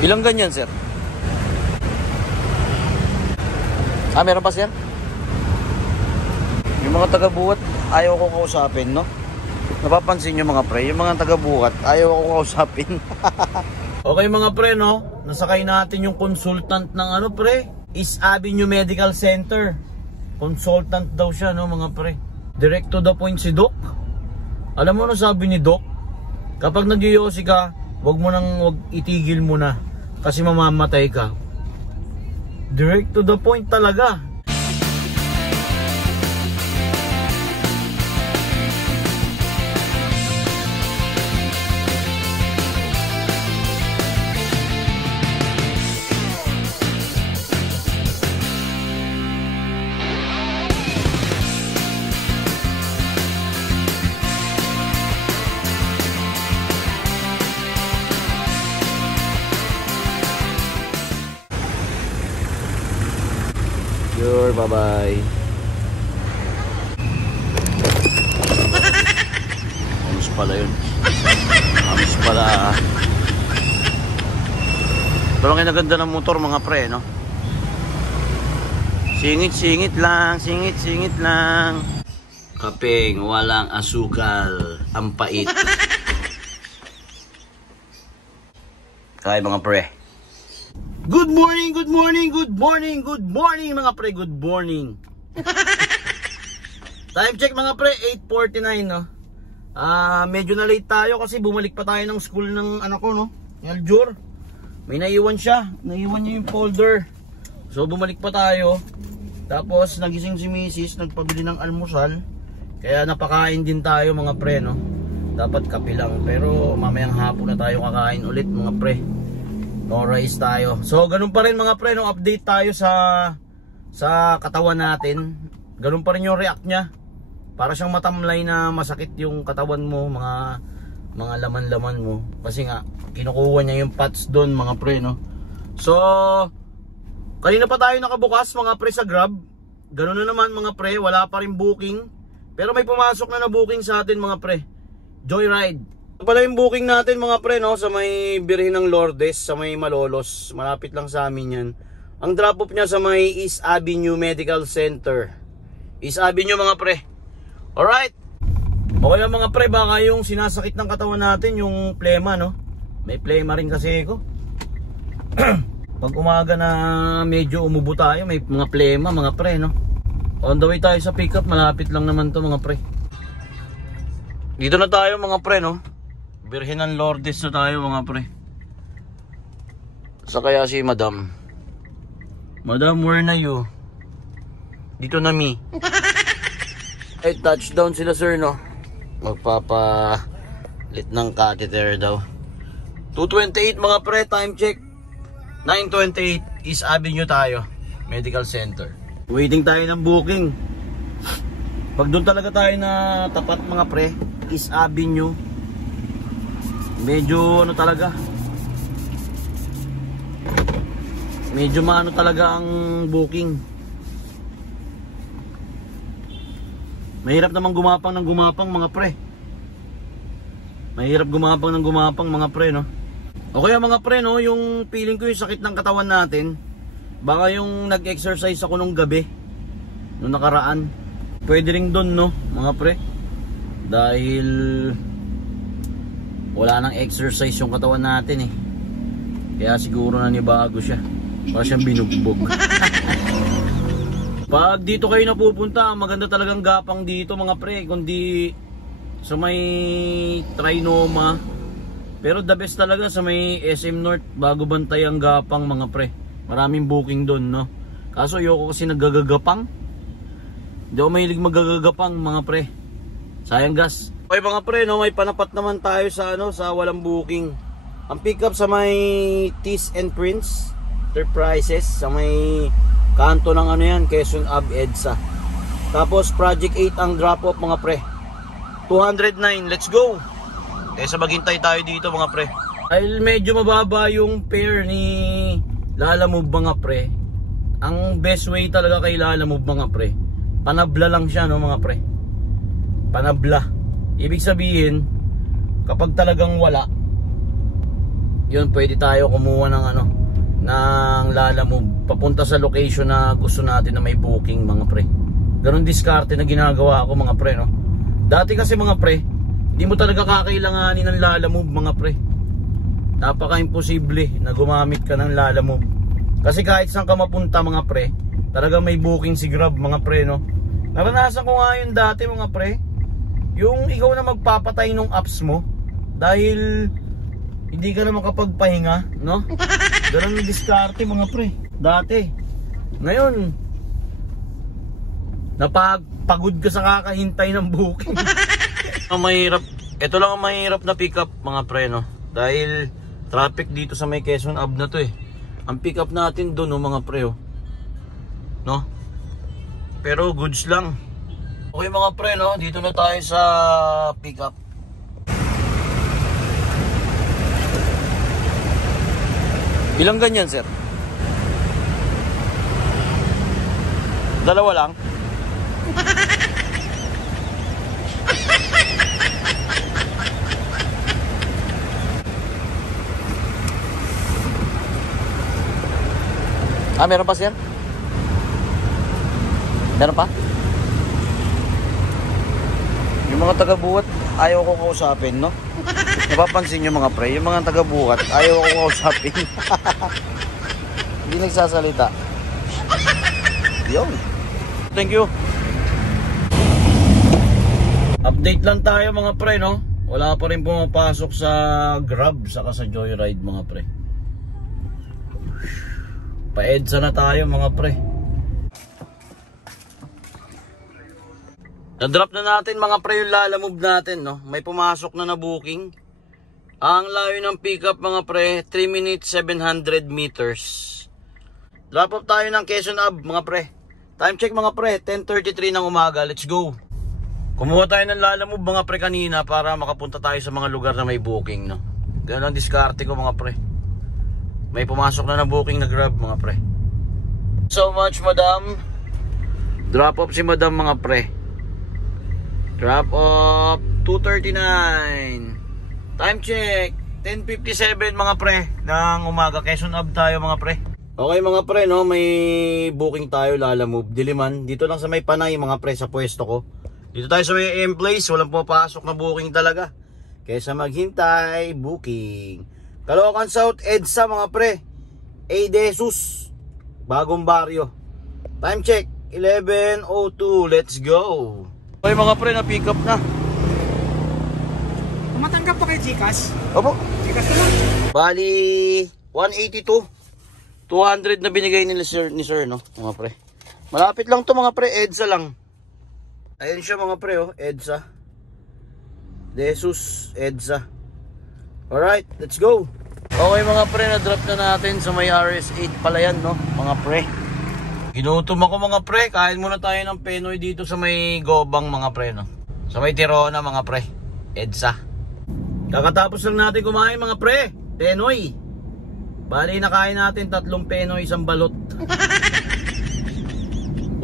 Ilang ganyan, sir? Meron pa, sir? Yung mga taga-buhat, ayaw ko kausapin, no? Napapansin nyo mga pre, yung mga taga-buhat, ayaw ko kausapin. Okay mga pre, no? Nasakay natin yung consultant ng ano pre, East Avenue Medical Center. Consultant daw siya, no mga pre. Direct to the point si Doc. Alam mo na sabi ni Doc, kapag nagyoyosi ka, wag itigil mo na. Kasi mamamatay ka. Direct to the point talaga. Sure, bye-bye. Amus pala yun. Amus pala. Pero ang kinaganda ng motor mga pre, no? Singit-singit lang, singit-singit lang. Kapeng walang asukal, ang pait. Kaya mga pre. Good morning, good morning, good morning, good morning mga pre, good morning. Time check mga pre, 8:49 no. Medyo na late tayo kasi bumalik pa tayo ng school ng anak ko no, ni Aljur. May naiwan siya, naiwan niya yung folder. So bumalik pa tayo. Tapos nagising si Mrs. nagpabili ng almusal. Kaya napakain din tayo mga pre no. Dapat kape lang, pero mamayang hapon na tayo kakain ulit mga pre. No rice tayo. So ganun pa rin mga pre, no, update tayo sa katawan natin. Ganun pa rin yung react niya. Para siyang matamlay na masakit yung katawan mo, mga laman-laman mo. Kasi nga kinukuha niya yung pads doon mga pre, no. So kanina pa tayo nakabukas mga pre sa Grab. Ganun na naman mga pre, wala pa rin booking. Pero may pumasok na booking sa atin mga pre. Joyride. Pala yung booking natin mga pre, no, sa may Birhen ng Lourdes, sa may Malolos. Malapit lang sa amin yan. Ang drop off niya sa may East Avenue Medical Center. East Avenue mga pre. Alright. Okay lang mga pre, baka yung sinasakit ng katawan natin, yung plema, no. May plema rin kasi ako. Pag umaga na medyo umubo tayo, may mga plema mga pre, no. On the way tayo sa pickup, malapit lang naman to mga pre. Dito na tayo mga pre, no. Birhen ng Lourdes na tayo mga pre. Sa kaya si Madam. Madam, where na you? Dito na mi. Ay, touchdown sila sir, no. Magpapalit ng catheter daw. 2:28 mga pre, time check. 9:28 East Avenue tayo, Medical Center. Waiting tayo ng booking. Pag doon talaga tayo na tapat mga pre, East Avenue, medyo ano talaga, medyo maano talaga ang booking. Mahirap naman gumapang ng gumapang mga pre. Mahirap gumapang ng gumapang mga pre, no. O kaya mga pre, no, yung feeling ko yung sakit ng katawan natin, baka yung nag-exercise ako nung gabi, nung nakaraan. Pwede rin doon, no, mga pre. Dahil wala nang exercise yung katawan natin eh. Kaya siguro nanibago siya. Para siyang binugbog. Pag dito kayo napupunta, maganda talagang gapang dito mga pre. Kundi sa may Trinoma. Pero the best talaga sa may SM North, bago bantay ang gapang mga pre. Maraming booking doon, no. Kaso ayoko kasi naggagagapang. Hindi ako mahilig maggagagapang mga pre. Sayang gas. Okay mga pre, no, may panapat naman tayo sa ano, sa walang booking. Ang pick up sa may Tees and Prince Enterprises, sa may kanto ng ano yan, Quezon Ave EDSA. Tapos Project 8 ang drop off mga pre. 209, let's go. Sa maghintay tayo dito mga pre. Dahil medyo mababa yung fare ni Lalamove mga pre, ang best way talaga kay Lalamove mga pre, panabla lang siya, no mga pre. Panabla. Ibig sabihin, kapag talagang wala, yun pwede tayo kumuha ng ano, ng Lalamove papunta sa location na gusto natin na may booking mga pre. Ganun diskarte na ginagawa ko mga pre, no. Dati kasi mga pre, hindi mo talaga kakailanganin ng Lalamove mga pre. Napaka-imposible na gumamit ka ng Lalamove. Kasi kahit saan ka mapunta mga pre, talaga may booking si Grab mga pre, no. Naranasan ko nga yun dati mga pre. Yung ikaw na magpapatay ng apps mo dahil hindi ka na makapagpahinga, no. Ganun yung diskarte mga pre dati. Ngayon napagpagod ka sa kakahintay ng booking. Ang mahirap, ito lang ang mahirap na pick up mga pre, no. Dahil traffic dito sa may Quezon Ave na to eh. Ang pick up natin doon, no, mga pre, oh. No? Pero goods lang. Okay mga pre, no, dito na tayo sa pick up. Ilang ganyan, sir? Dalawa lang? Ah, meron pa, sir? Meron pa? Yung mga taga-buhat, ayaw ko kausapin, no? Napapansin nyo mga pre, yung mga taga-buhat, ayaw ko kausapin. Hindi nagsasalita. Yun. Thank you. Update lang tayo mga pre, no? Wala pa rin pumapasok sa Grab saka sa Joyride mga pre. Pa-EDSA na tayo mga pre. Na-drop na natin mga pre yung Lalamove natin, no? May pumasok na booking. Ang layo ng pickup mga pre, 3 minutes 700 meters. Drop off tayo ng Quezon Ave mga pre. Time check mga pre, 10:33 ng umaga. Let's go. Kumuha tayo ng Lalamove mga pre kanina para makapunta tayo sa mga lugar na may booking, no? Ganun ang diskarte ko mga pre. May pumasok na booking na Grab mga pre. So much madam. Drop off si madam mga pre. Drop off 2:39. Time check 10:57 mga pre ng umaga. Quezon Ave tayo mga pre. Okay mga pre, no, may booking tayo Lalamove Diliman. Dito lang sa may Panay mga pre, sa pwesto ko. Dito tayo sa may M-Place. Walang pupasok na booking talaga. Kaysa maghintay, booking. Caloocan South EDSA mga pre. A. De Jesus, bagong baryo. Time check 11:02. Let's go. Okay mga pre, na pick up na. Matanggap pa kay Gcash? Opo. Gcash na lang. Bali 182. 200 na binigay ni sir, no, mga pre. Malapit lang to mga pre, EDSA lang. Ayun siya mga pre, oh, EDSA. De Jesus, EDSA. Alright, let's go. Okay mga pre, na-drop na natin sa may RS8 pala yan, no, mga pre. Ginutom ako mga pre, kain muna tayo ng Penoy dito sa may Gobang mga pre, no. Sa may Tirona mga pre, EDSA. Kakatapos lang natin kumain mga pre, Penoy. Bali nakain natin 3 Penoy, 1 balot.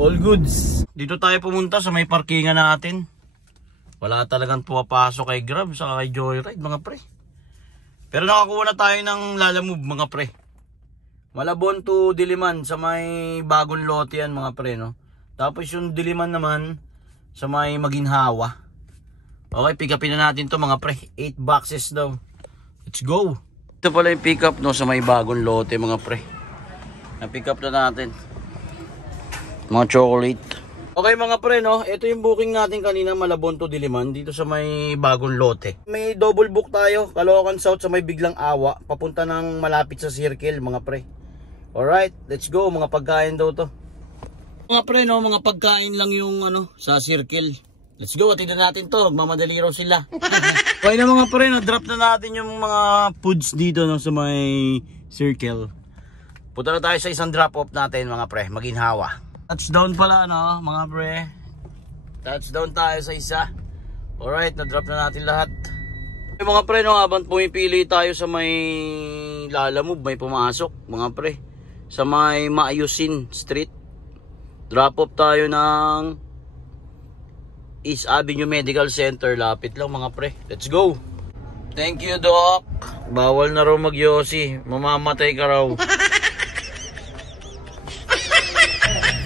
All goods. Dito tayo pumunta sa may parkingan natin. Wala talagang pumapasok kay Grab sa kay Joyride mga pre. Pero nakakuha na tayo ng Lalamove mga pre. Malabon to Diliman sa may bagong lote yan mga pre, no. Tapos yung Diliman naman sa may Maginhawa. Okay, pick upin na natin to mga pre. 8 boxes daw. Let's go. Ito pala yung pick up, no, sa may bagong lote mga pre. Na-pick up na natin mga chocolate. Okay mga pre, no, ito yung booking natin kanina, Malabon to Diliman, dito sa may bagong lote. May double book tayo, Caloocan South sa may Biglang Awa, papunta ng malapit sa Circle mga pre. Alright, let's go. Mga pagkain daw to mga pre, no, mga pagkain lang yung ano sa Circle. Let's go, atinan natin to, magmamadali raw sila. Okay na mga pre, na-drop na natin yung mga foods dito, no, sa may Circle. Punta na tayo sa isang drop off natin mga pre, Maginhawa. Touchdown pala, no, mga pre. Touchdown tayo sa isa. Alright, na-drop na natin lahat. Okay, mga pre, no, habang pumipili tayo sa may Lalamove, may pumasok mga pre sa may Maayusin Street. Drop off tayo ng East Avenue Medical Center. Lapit lang mga pre. Let's go. Thank you, Doc. Bawal na raw mag-yosi. Mamamatay ka raw.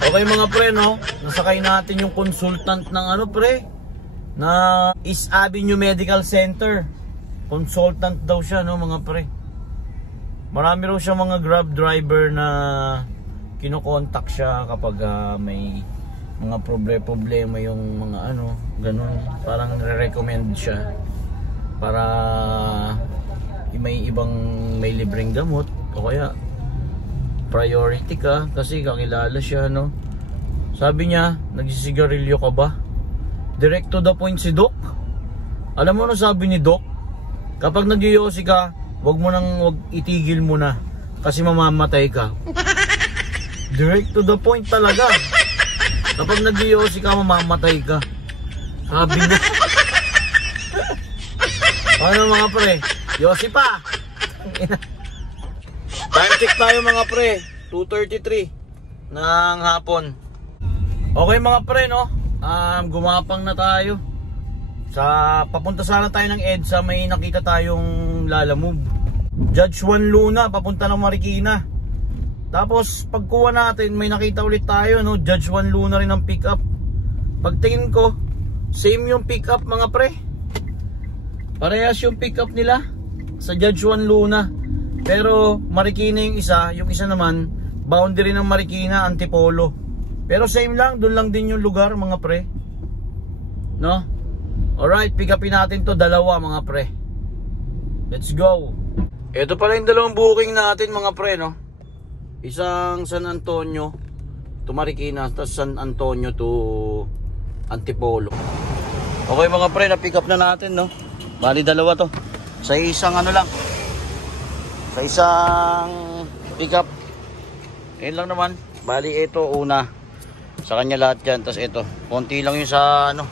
Okay mga pre, no? Nasakay natin yung consultant ng ano pre, na East Avenue Medical Center. Consultant daw siya, no mga pre. Marami raw siya mga Grab driver na kinokontak siya kapag may mga problema yung mga ano, ganun. Parang re-recommend siya para may ibang may libreng gamot o kaya priority ka kasi kakilala siya, no? Sabi niya, nagsisigarilyo ka ba? Direct to the point si Doc. Alam mo na sabi ni Doc, kapag nagyoyosi ka, wag itigil mo na kasi mamamatay ka. Direct to the point talaga. Kapag nagyoyosi ka, mamamatay ka. Sabi niya. Ano mga pre? Yosi pa. Time check tayo mga pre, 2:33 ng hapon. Okay mga pre, no? Gumapang na tayo. Papunta sana tayo ng EDSA, may nakita tayong Lalamove. Judge Juan Luna, papunta ng Marikina. Tapos pagkuha natin, may nakita ulit tayo, no? Judge Juan Luna rin ang pick up. Pagtingin ko, same yung pick up mga pre. Parehas yung pick up nila sa Judge Juan Luna. Pero Marikina yung isa naman boundary ng Marikina, Antipolo. Pero same lang, doon lang din yung lugar mga pre. No? Alright, pick upin natin to, dalawa mga pre. Let's go. Ito pala yung dalawang booking natin mga pre, no? Isang San Antonio to Marikina, tapos San Antonio to Antipolo. Okay mga pre, na-pick up na natin, no? Bali dalawa to. Sa isang ano lang, sa isang pick up. Ayun lang naman. Bali ito una. Sa kanya lahat yan. Tapos ito. Konti lang yung sa ano,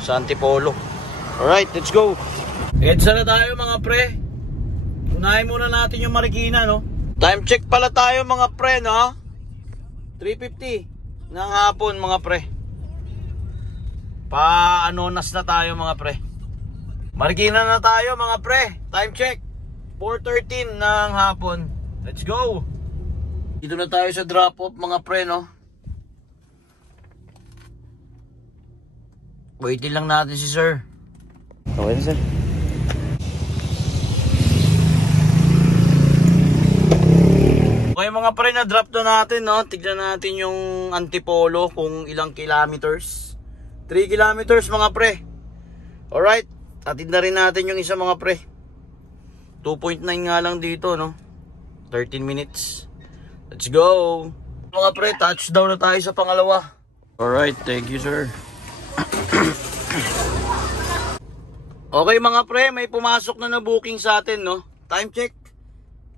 sa Antipolo. Alright, let's go. EDSA na tayo mga pre. Unahin muna natin yung Marikina, no? Time check pala tayo mga pre, no? 3:50 ng hapon mga pre. Pa-anonas na tayo mga pre. Marikina na tayo mga pre. Time check 4:13 ng hapon. Let's go. Dito na tayo sa drop off mga pre, no? Waitin lang natin si sir. Okay na sir. Okay mga pre, na drop na natin, no? Tignan natin yung Antipolo kung ilang kilometers. 3 kilometers mga pre. Alright, atid na rin natin yung isa mga pre. 2.9 nga lang dito, no? 13 minutes. Let's go. Mga pre, touchdown na tayo sa pangalawa. Alright, thank you sir. Okay mga pre, may pumasok na booking sa atin, no? Time check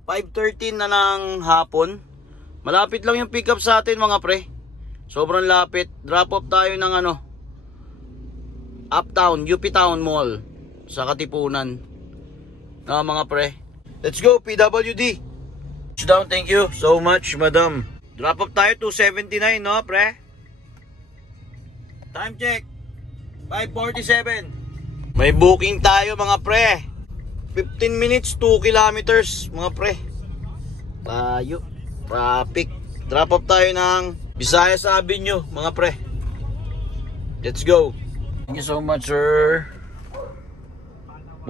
5:13 na ng hapon. Malapit lang yung pick up sa atin mga pre. Sobrang lapit. Drop off tayo ng ano, Uptown, UP Town Mall sa Katipunan. Mga pre. Let's go PWD. Down, thank you so much madam. Drop off tayo 279, no pre? Time check 5:47. May booking tayo mga pre. 15 minutes 2 kilometers mga pre. Tayo traffic. Drop off tayo ng Visayas Avenue mga pre. Let's go. Thank you so much sir.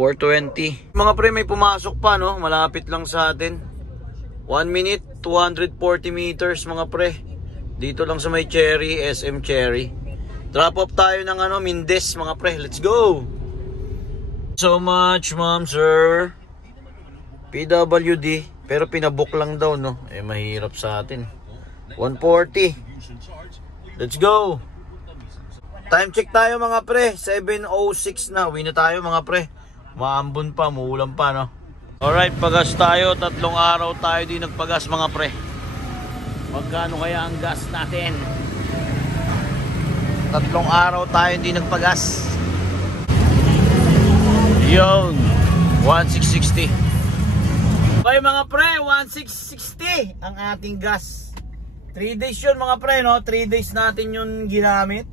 4:20. Mga pre, may pumasok pa, no? Malapit lang sa atin. 1 minute 240 meters mga pre. Dito lang sa may Cherry, SM Cherry. Drop off tayo ng ano, Mindes mga pre. Let's go. So much ma'am sir. PWD. Pero pinabook lang daw, no? Eh mahirap sa atin. 140. Let's go. Time check tayo mga pre. 7:06 na. Uwi na tayo mga pre. Maambon pa, muulan pa, no? Alright, pagas tayo. 3 araw tayo di nagpagas mga pre. Magkano kaya ang gas natin? 3 araw tayo di nagpagas. Yun, 1660. Okay mga pre, 1660 ang ating gas. 3 days yun mga pre, no? 3 days natin yun ginamit.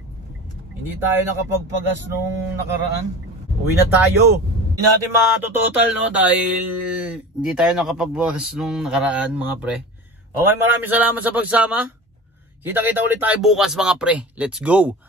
Hindi tayo nakapagpagas nung nakaraan. Uwi na tayo. Hindi natin matototal, no, dahil hindi tayo nakapagbukas nung nakaraan, mga pre. Okay, maraming salamat sa pagsama. Kita-kita ulit tayo bukas, mga pre. Let's go.